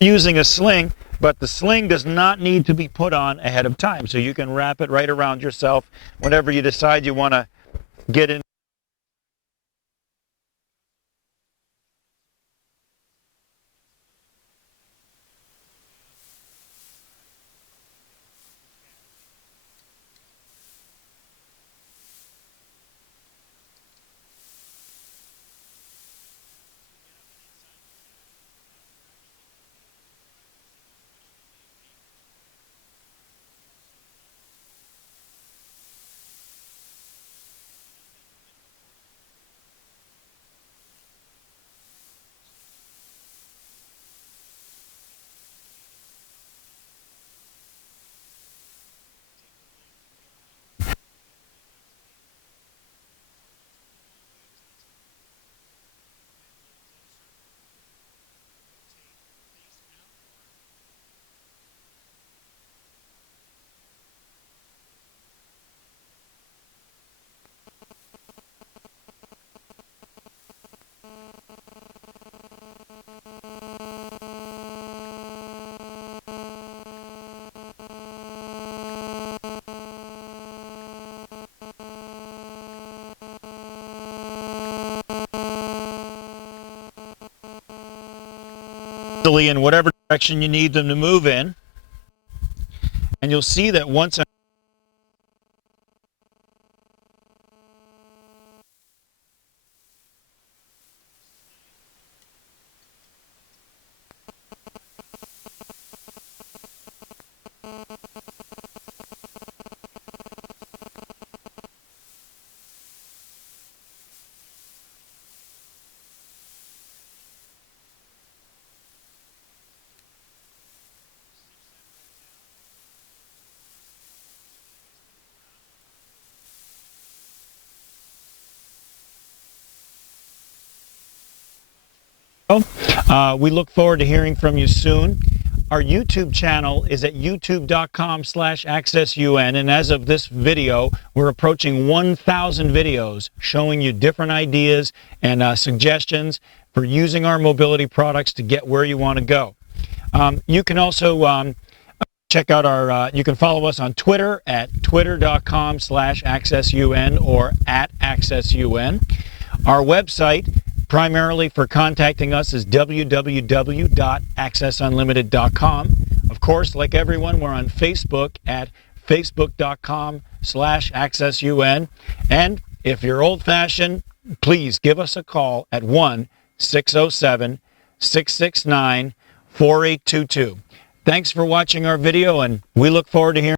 using a sling, but the sling does not need to be put on ahead of time. So you can wrap it right around yourself whenever you decide you want to get in. In whatever direction you need them to move in, and you'll see that once we look forward to hearing from you soon. Our YouTube channel is at youtube.com/accessun, and as of this video, we're approaching 1,000 videos showing you different ideas and suggestions for using our mobility products to get where you want to go. You can also check out you can follow us on Twitter at twitter.com/accessun or @accessun. Our website, primarily for contacting us, is www.accessunlimited.com. Of course, like everyone, we're on Facebook at facebook.com/accessun. And if you're old-fashioned, please give us a call at 1-607-669-4822. Thanks for watching our video, and we look forward to hearing